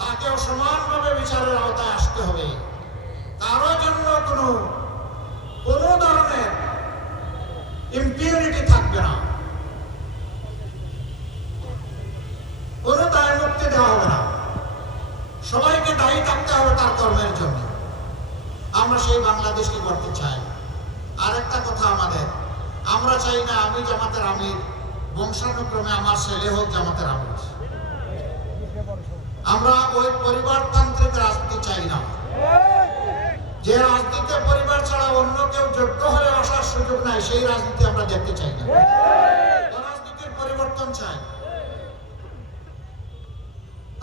তাকেও সমানভাবে বিচারের আওতায় আসতে হবে। কারোর জন্য কোনো ধরনের ইম্পিউনিটি থাকবে না, কোনো দায় মুক্তি দেওয়া হবে না। সবাইকে দায়ী থাকতে হবে তার কর্মের জন্য। আমরা সেই বাংলাদেশকে করতে চাই। আরেকটা কথা আমরা চাই না আমি জামাতের আমির, বংশানুক্রমে আমার ছেলে হোক জামাতের আমির। আমরা ওই পরিবারতান্ত্রিক রাজনীতি চাই না, যে রাজনীতিতে পরিবার ছাড়া অন্য কেউ যোগ্য হয়ে আসার সুযোগ নাই, সেই রাজনীতি আমরা দেখতে চাই না। রাজনীতির পরিবর্তন চাই।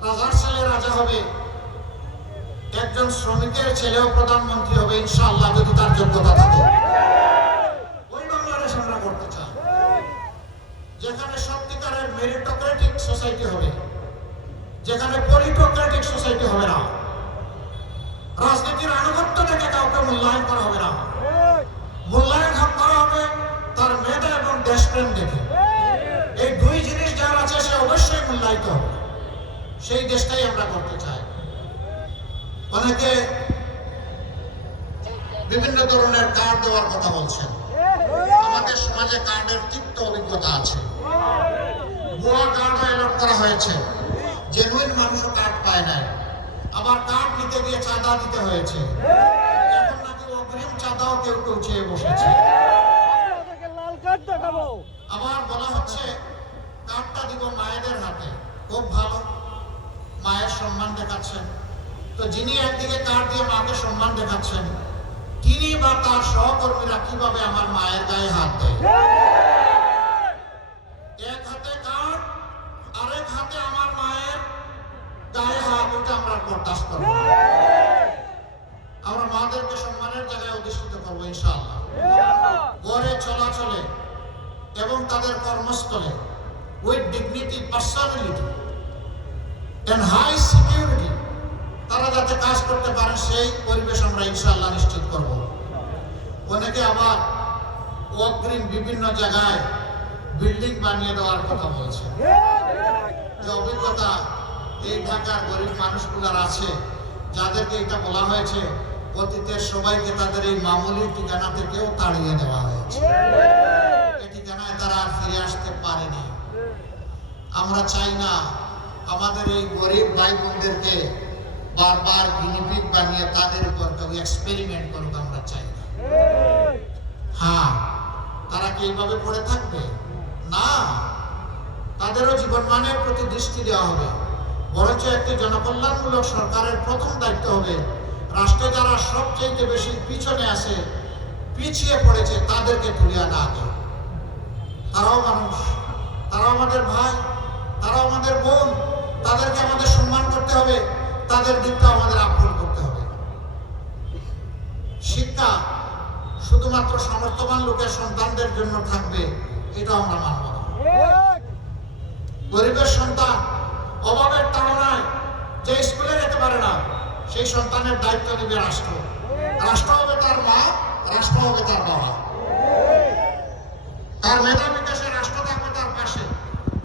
রাজার ছেলে রাজা হবে, একজন শ্রমিকের ছেলেও প্রধানমন্ত্রী হবে ইনশাআল্লাহ, যদি তার যোগ্যতা থাকে। ওই বাংলাদেশ আমরা করতে চাই, যেখানে সত্যিকারের মেরিটোক্রেটিক সোসাইটি হবে, যেখানে পলিটোক্রেটিক সোসাইটি হবে না। রাজনীতির আনুগত্য থেকে কাউকে মূল্যায়ন করা হবে না, মূল্যায়ন করা হবে তার মেধা এবং দেশপ্রেম দেখে। এই দুই জিনিস যার আছে সে অবশ্যই মূল্যায়িত হবে। সেই দেশটাই আমরা করতে চাই। অনেকে বিভিন্ন ধরনের কার্ড দেওয়ার কথা বলছেন। আমাদের সমাজে কার্ডের তিক্ত অভিজ্ঞতা আছে। ভুয়া কার্ড অ্যালট করা হয়েছে, জেনুইন মানুষও কার্ড পায় না। আবার কার্ড নিতে গিয়ে চাঁদা দিতে হয়েছে। এখন নাকি অগ্রিম চাঁদাও কেউ চেয়ে বসেছে। আবার বলা হচ্ছে কার্ডটা দিব মায়েদের হাতে। খুব ভালো, মায়ের সম্মান দেখাচ্ছেন। তো যিনি একদিকে কার্ড দিয়ে মাকে সম্মান দেখাচ্ছেন, তিনি বা তার সহকর্মীরা কিভাবে আমার মায়ের গায়ে হাত দেয়? এক হাতে কার্ড, আরেক হাতে আমার মায়ের গায়ে হাত, ওটা আমরা বরদাস্ত করব। আমরা মাদেরকে সম্মানের জায়গায় অধিষ্ঠিত করবো ইনশাআল্লাহ। ঘরে চলাচলে এবং তাদের কর্মস্থলে with dignity, personality and high security তারা যাতে কাজ করতে পারে, সেই পরিবেশ আমরা ইনশাআল্লাহ নিশ্চিত করব। অনেকে আবার অগ্রিম বিভিন্ন জায়গায় বিল্ডিং বানিয়ে দেওয়ার কথা বলছে। যে অভিজ্ঞতা এই ঢাকার গরিব মানুষগুলার আছে, যাদেরকে এটা বলা হয়েছে, অতীতের সবাইকে তাদের এই মামুলি ঠিকানা থেকেও তাড়িয়ে দেওয়া হয়েছে। এই ঠিকানায় তারা আর ফিরে আসতে পারেনি। আমরা চাই না আমাদের এই গরিব ভাই বোনদেরকে বারবার গিনিপিগ বানিয়ে তাদের উপর কেউ এক্সপেরিমেন্ট করুক, আমরা চাই না। হ্যাঁ, তারা কি এইভাবে পড়ে থাকবে? না, তাদেরও জীবনমানের প্রতি দৃষ্টি দেওয়া হবে। বরঞ্চ একটি জনকল্যাণমূলক সরকারের প্রথম দায়িত্ব হবে রাষ্ট্রে যারা সবচেয়ে বেশি পিছনে আছে, পিছিয়ে পড়েছে, তাদেরকে তুলে আনা আগে। তারাও মানুষ, তারাও আমাদের ভাই, তারাও আমাদের বোন, তাদেরকে আমাদের সম্মান করতে হবে, তাদের দিকটা আমাদের আপন করতে হবে। শিক্ষা শুধুমাত্র সামর্থ্যবান লোকের সন্তানদের জন্য থাকবে, এটা আমরা মানব না। গরিবের সন্তান অভাবের তাড়নায় যে স্কুলে যেতে পারে না, সেই সন্তানের দায়িত্ব নেবে রাষ্ট্র। রাষ্ট্র হবে তার মা, রাষ্ট্র হবে তার বাবা। তার মেধা